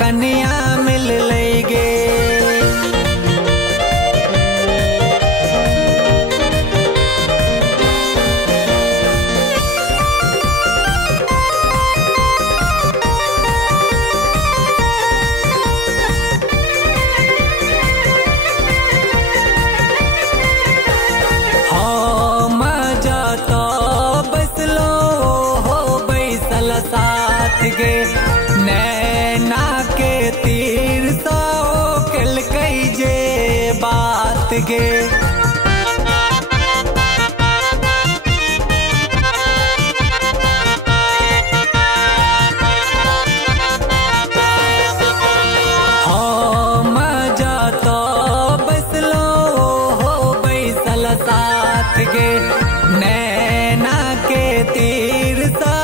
कन्या मिल लेगे। साथ गे नैना के तीर सो कल कई जे बात गे। हम जातो बसलो हो बैसल साथ गे नैना के तीर सो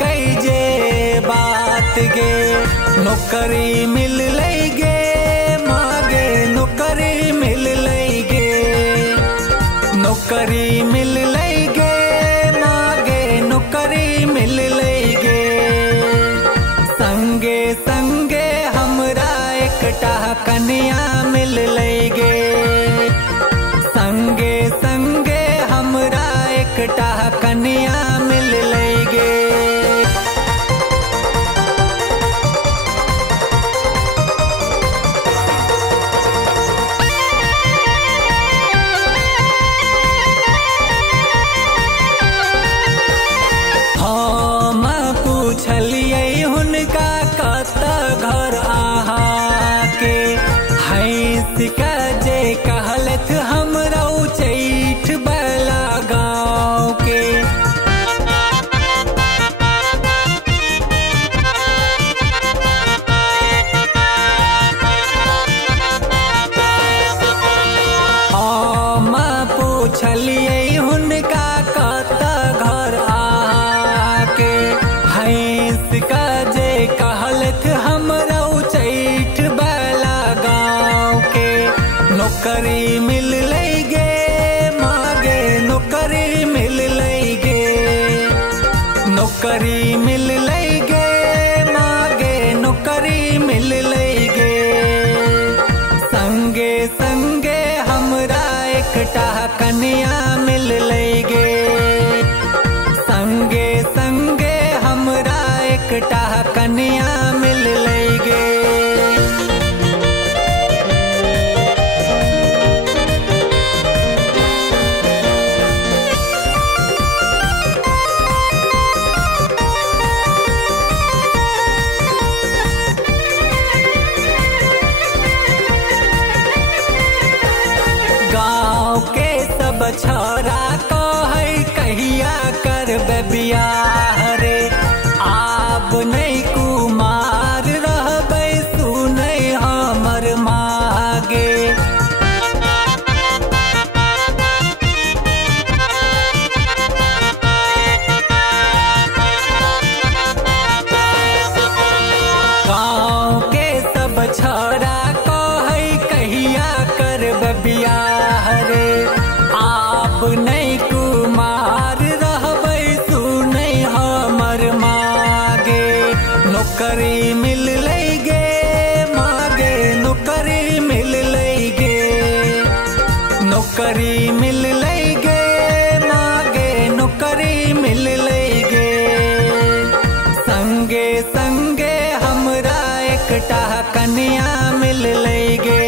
कई जे बात गे। नौकरी मिल लेगे मागे नौकरी मिल लेगे। नौकरी मिल लेगे मागे नौकरी मिल लेगे। संगे संगे हमरा एकटा कन्या मिल लेगे। संगे संगे हमरा एकटा कन्या मिल लेगे। पूछलिए हुनका कत घर आहा के हैस का जे कहलथ हमरा चैठ बला गाँव के। हम पूछलिए हुनका कत घर आहा के हैस का जे कहलथ हमरा चैठ बला गाँव के। नौकरी मिल लेगे मागे नौकरी मिल लेगे। नौकरी मिल लेगे मागे नौकरी मिल लेगे। संगे संगे हमरा एकटा कन्या मिल लेगे। संगे संगे हमरा एकटा कन्या मिल लेगे। गाँव के सब छोरा को है कहिया करबे बियाह रे। आब नहीं कुमार रहबै सुनै हमर मागे। गाँव के सब छोरा को है कहिया करबे बियाह रे। आब नहीं कुमार रहबै सुनै हमर मागे। नौकरी मिल लेगे मागे नौकरी मिल लेगे। नौकरी मिल लेगे मागे नौकरी मिल लेगे। संगे संगे हमरा एकटा कन्या मिल लेगे।